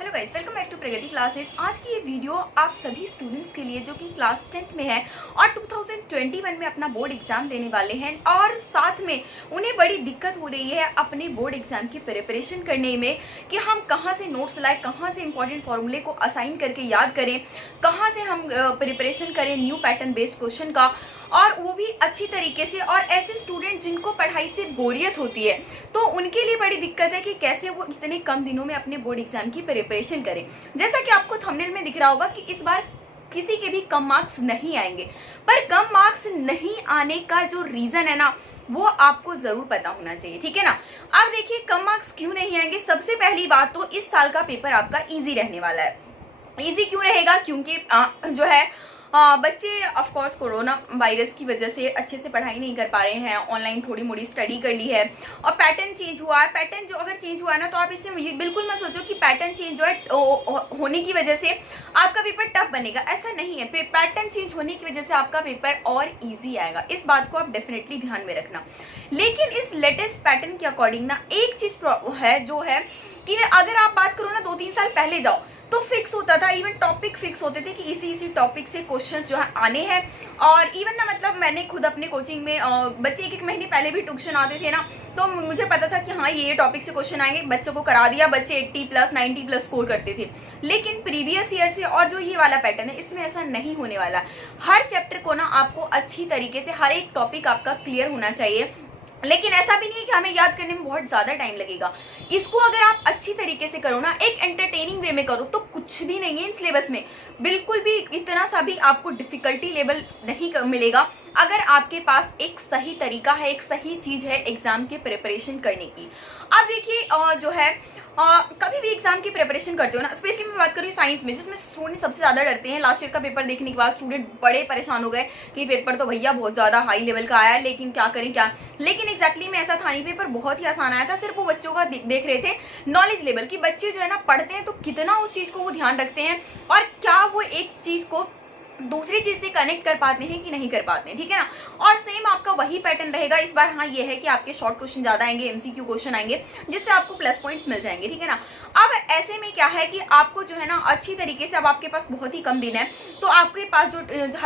Hello guys, welcome back to Pragati classes. आज की ये वीडियो आप सभी स्टूडेंट्स के लिए जो कि क्लास 10th में है और 2021 में अपना बोर्ड एग्जाम देने वाले हैं और साथ में उन्हें बड़ी दिक्कत हो रही है अपने बोर्ड एग्जाम की प्रिपरेशन करने में कि हम कहां से नोट्स लाएं, कहां से इंपॉर्टेंट फॉर्मूले को असाइन करके याद करें, कहां से हम प्रिपरेशन करें न्यू पैटर्न बेस्ड क्वेश्चन का, और वो भी अच्छी तरीके से। और ऐसे स्टूडेंट जिनको पढ़ाई से बोरियत होती है तो उनके लिए बड़ी दिक्कत है कि कैसे वो इतने कम दिनों में अपने बोर्ड एग्जाम की प्रिपरेशन करें। जैसा कि आपको थंबनेल में दिख रहा होगा कि इस बार किसी के भी कम मार्क्स नहीं आएंगे, पर कम मार्क्स नहीं आने का जो रीजन है ना वो आपको जरूर पता होना चाहिए, ठीक है ना। अब देखिए कम मार्क्स क्यों नहीं आएंगे। सबसे पहली बात तो इस साल का पेपर आपका इजी रहने वाला है। इजी क्यों रहेगा? क्योंकि जो है बच्चे ऑफ कोर्स कोरोना वायरस की वजह से अच्छे से पढ़ाई नहीं कर पा रहे हैं, ऑनलाइन थोड़ी मोड़ी स्टडी कर ली है और पैटर्न चेंज हुआ है। पैटर्न जो अगर चेंज हुआ है ना तो आप इससे ये बिल्कुल मत सोचो कि पैटर्न चेंज जो है होने की वजह से आपका पेपर टफ बनेगा, ऐसा नहीं है। पैटर्न चेंज होने की वजह से आपका पेपर और ईजी आएगा, इस बात को आप डेफिनेटली ध्यान में रखना। लेकिन इस लेटेस्ट पैटर्न के अकॉर्डिंग ना एक चीज है जो है कि अगर आप बात करो ना 2-3 साल पहले जाओ तो फिक्स होता था, इवन टॉपिक फिक्स होते थे कि इसी टॉपिक से क्वेश्चंस जो है आने हैं। और इवन ना मतलब मैंने खुद अपने कोचिंग में बच्चे एक महीने पहले भी ट्यूशन आते थे ना तो मुझे पता था कि हाँ ये टॉपिक से क्वेश्चन आएंगे, बच्चों को करा दिया, बच्चे 80+ 90+ स्कोर करते थे। लेकिन प्रीवियस ईयर से और जो ये वाला पैटर्न है इसमें ऐसा नहीं होने वाला। हर चैप्टर को ना आपको अच्छी तरीके से हर एक टॉपिक आपका क्लियर होना चाहिए, लेकिन ऐसा भी नहीं है कि हमें याद करने में बहुत ज्यादा टाइम लगेगा। इसको अगर आप अच्छी तरीके से करो ना, एक एंटरटेनिंग वे में करो तो कुछ भी नहीं है इन सिलेबस में, बिल्कुल भी इतना सा भी आपको डिफिकल्टी लेवल नहीं मिलेगा अगर आपके पास एक सही तरीका है, एक सही चीज है एग्जाम के प्रिपरेशन करने की। अब देखिए जो है कभी भी एग्जाम की प्रिपरेशन करते हो ना, स्पेशली मैं बात करूँ साइंस में जिसमें स्टूडेंट सबसे ज्यादा डरते हैं। लास्ट ईयर का पेपर देखने के बाद स्टूडेंट बड़े परेशान हो गए कि पेपर तो भैया बहुत ज्यादा हाई लेवल का आया है, लेकिन क्या करें क्या। लेकिन एग्जैक्टली में ऐसा था नहीं, पेपर बहुत ही आसान आया था। सिर्फ वो बच्चों का देख रहे थे नॉलेज लेवल कि बच्चे जो है ना पढ़ते हैं तो कितना उस चीज को वो ध्यान रखते हैं और क्या वो एक चीज को दूसरी चीज से कनेक्ट कर पाते हैं कि नहीं कर पाते हैं, ठीक है ना। और सेम आपका वही पैटर्न रहेगा इस बार। हाँ ये है कि आपके शॉर्ट क्वेश्चन ज्यादा आएंगे, एमसीक्यू क्वेश्चन आएंगे जिससे आपको प्लस पॉइंट्स मिल जाएंगे, ठीक है ना। अब ऐसे में क्या है कि आपको जो है ना अच्छी तरीके से, अब आपके पास बहुत ही कम दिन है तो आपके पास जो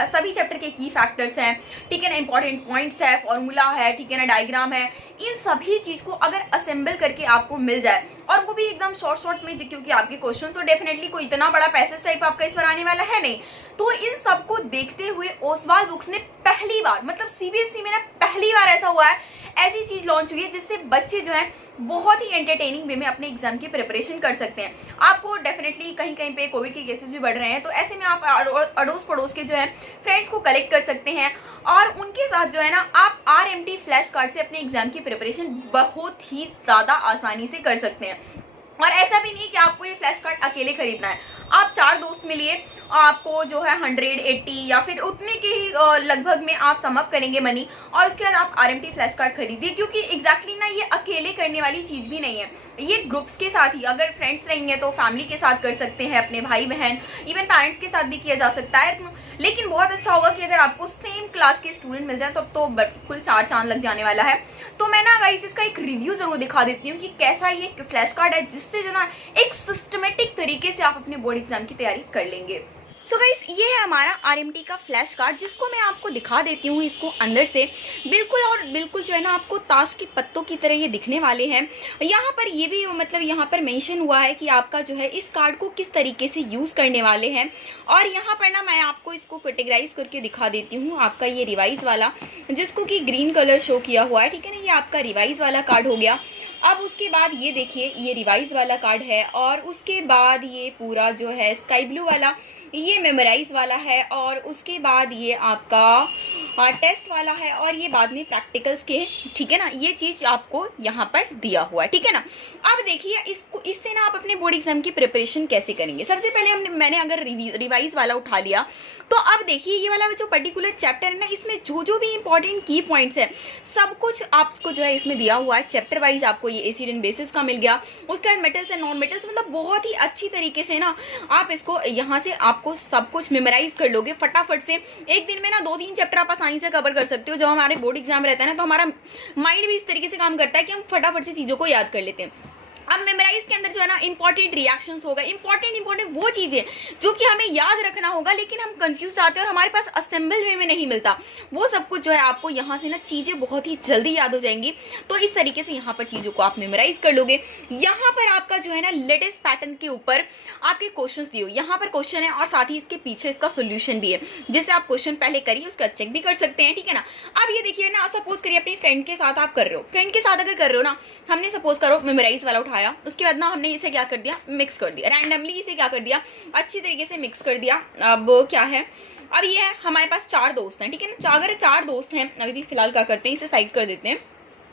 सभी चैप्टर के की फैक्टर्स हैं, ठीक है ना, इंपॉर्टेंट पॉइंट्स है, फॉर्मूला है, ठीक है ना, डायग्राम है, इन सभी चीज को अगर असेंबल करके आपको मिल जाए और वो भी एकदम शॉर्ट में, क्योंकि आपके क्वेश्चन तो डेफिनेटली कोई इतना बड़ा पैसेज टाइप आपका इस बार आने वाला है नहीं, तो इन सबको देखते हुए ओसवाल बुक्स ने पहली बार, मतलब सीबीएसई में ना पहली बार ऐसा हुआ है, ऐसी चीज लॉन्च हुई है जिससे बच्चे जो है बहुत ही एंटरटेनिंग वे में अपने एग्जाम की प्रिपरेशन कर सकते हैं। आपको डेफिनेटली कहीं कहीं पे कोविड के केसेस भी बढ़ रहे हैं तो ऐसे में आप अड़ोस पड़ोस के जो है फ्रेंड्स को कलेक्ट कर सकते हैं और उनके साथ जो है ना आप RMT फ्लैश कार्ड से अपने एग्जाम की प्रिपरेशन बहुत ही ज्यादा आसानी से कर सकते हैं। और ऐसा भी नहीं कि आपको ये फ्लैश कार्ड अकेले खरीदना है, आप 4 दोस्त मिलिए, आपको जो है 180 या फिर उतने के ही लगभग में आप सम अप करेंगे मनी और उसके बाद आप RMT फ्लैश कार्ड खरीदिए। क्योंकि एग्जैक्टली ना ये अकेले करने वाली चीज भी नहीं है, ये ग्रुप्स के साथ ही, अगर फ्रेंड्स रहेंगे तो फैमिली के साथ कर सकते हैं, अपने भाई बहन इवन पेरेंट्स के साथ भी किया जा सकता है। लेकिन बहुत अच्छा होगा कि अगर आपको सेम क्लास के स्टूडेंट मिल जाए तब तो बिल्कुल 4 चांद लग जाने वाला है। तो मैं ना गाइस इसका एक रिव्यू जरूर दिखा देती हूँ कि कैसा ये फ्लैश कार्ड है जिससे जो ना एक सिस्टमेटिक तरीके से आप अपने बोर्ड एग्जाम की तैयारी कर लेंगे। सो गाइस ये है हमारा RMT का फ्लैश कार्ड जिसको मैं आपको दिखा देती हूँ इसको अंदर से। बिल्कुल जो है ना आपको ताश के पत्तों की तरह ये दिखने वाले हैं। यहाँ पर ये भी मतलब यहाँ पर मेंशन हुआ है कि आपका जो है इस कार्ड को किस तरीके से यूज करने वाले हैं। और यहाँ पर ना मैं आपको इसको कैटेगराइज करके दिखा देती हूँ। आपका ये रिवाइज वाला जिसको कि ग्रीन कलर शो किया हुआ है, ठीक है ना, ये आपका रिवाइज वाला कार्ड हो गया। अब उसके बाद ये देखिए ये रिवाइज वाला कार्ड है और उसके बाद ये पूरा जो है स्काई ब्लू वाला ये मेमोराइज वाला है और उसके बाद ये आपका टेस्ट वाला है और ये बाद में प्रैक्टिकल्स के, ठीक है ना, ये चीज आपको यहाँ पर दिया हुआ है, ठीक है ना। अब देखिए इससे ना आप अपने बोर्ड एग्जाम की प्रिपरेशन कैसे करेंगे। सबसे पहले मैंने अगर रिवाइज वाला उठा लिया तो अब देखिए ये वाला जो पर्टिकुलर चैप्टर है ना इसमें जो भी इंपॉर्टेंट की पॉइंट्स है सब कुछ आपको जो है इसमें दिया हुआ है। चैप्टर वाइज आपको ये एसिड बेसिस का मिल गया, उसके बाद मेटल्स एंड नॉन मेटल्स, मतलब बहुत ही अच्छी तरीके से ना आप इसको यहाँ से आपको सब कुछ मेमोराइज कर लोगे फटाफट से। एक दिन में ना 2-3 चैप्टर आप आसानी से कवर कर सकते हो। जब हमारे बोर्ड एग्जाम रहता है ना तो हमारा माइंड भी इस तरीके से काम करता है कि हम फटाफट से चीजों को याद कर लेते हैं। अब मेमोराइज के अंदर जो है ना इंपॉर्टेंट रिएक्शंस होगा, इंपॉर्टेंट वो चीजें जो कि हमें याद रखना होगा, लेकिन हम कंफ्यूज आते हैं और हमारे पास असेंबल वे में नहीं मिलता, वो सब कुछ जो है आपको यहाँ से ना चीजें बहुत ही जल्दी याद हो जाएंगी। तो इस तरीके से यहाँ पर चीजों को आप मेमोराइज कर लोगे। यहाँ पर आपका जो है ना लेटेस्ट पैटर्न के ऊपर आपके क्वेश्चन दिए, यहाँ पर क्वेश्चन है और साथ ही इसके पीछे इसका सोल्यूशन भी है, जिससे आप क्वेश्चन पहले करिए उसका चेक भी कर सकते हैं, ठीक है ना। अब ये देखिए ना, सपोज करिए अपनी फ्रेंड के साथ आप कर रहे हो, फ्रेंड के साथ अगर कर रहे हो ना, हमने सपोज करो मेमोराइज वाला उठाया, उसके बाद ना हमने इसे क्या कर दिया, मिक्स कर दिया, रैंडमली इसे क्या कर दिया, अच्छी तरीके से मिक्स कर दिया। अब क्या है, अब ये है हमारे पास 4 दोस्त हैं, ठीक है ना। अगर 4 दोस्त हैं, अभी भी फिलहाल क्या करते हैं, इसे साइड कर देते हैं,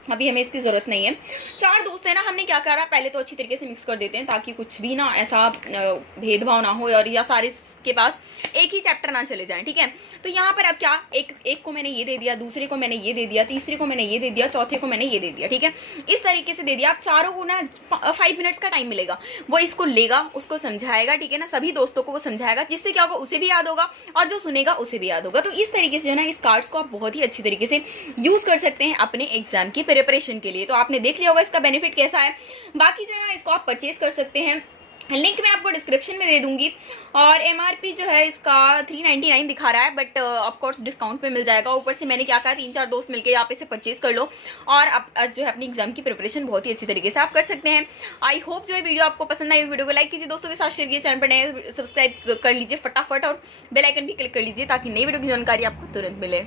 अभी हमें इसकी जरूरत नहीं है। 4 दोस्त है ना, हमने क्या करा, पहले तो अच्छी तरीके से मिक्स कर देते हैं ताकि कुछ भी ना ऐसा भेदभाव ना हो और या सारे के पास एक ही चैप्टर ना चले जाएं, ठीक है। तो यहाँ पर अब क्या, एक को मैंने ये दे दिया, दूसरे को मैंने ये दे दिया, तीसरे को मैंने ये दे दिया, चौथे को मैंने ये दे दिया, ठीक है। इस तरीके से दे दिया। आप चारों को ना 5 मिनट्स का टाइम मिलेगा, वो इसको लेगा, उसको समझाएगा, ठीक है ना, सभी दोस्तों को वो समझाएगा, जिससे क्या होगा, उसे भी याद होगा और जो सुनेगा उसे भी याद होगा। तो इस तरीके से जो है ना, इस कार्ड्स को आप बहुत ही अच्छी तरीके से यूज कर सकते हैं अपने एग्जाम की प्रिपरेशन के लिए। तो आपने देख लिया होगा इसका बेनिफिट कैसा है। बाकी जो है ना, इसको आप परचेज कर सकते हैं, लिंक मैं आपको डिस्क्रिप्शन में दे दूंगी। और एमआरपी जो है इसका 399 दिखा रहा है, बट ऑफ कोर्स डिस्काउंट पे मिल जाएगा। ऊपर से मैंने क्या कहा, 3-4 दोस्त मिलके आप इसे परचेज कर लो और आप जो है अपनी एग्जाम की प्रिपरेशन बहुत ही अच्छी तरीके से आप कर सकते हैं। आई होप जो है वीडियो आपको पसंद आई, वीडियो को लाइक कीजिए, दोस्तों के साथ शेयर कीजिए, चैनल पर नए सब्सक्राइब कर लीजिए फटाफट और बेल आइकन भी क्लिक कर लीजिए ताकि नई वीडियो की जानकारी आपको तुरंत मिले।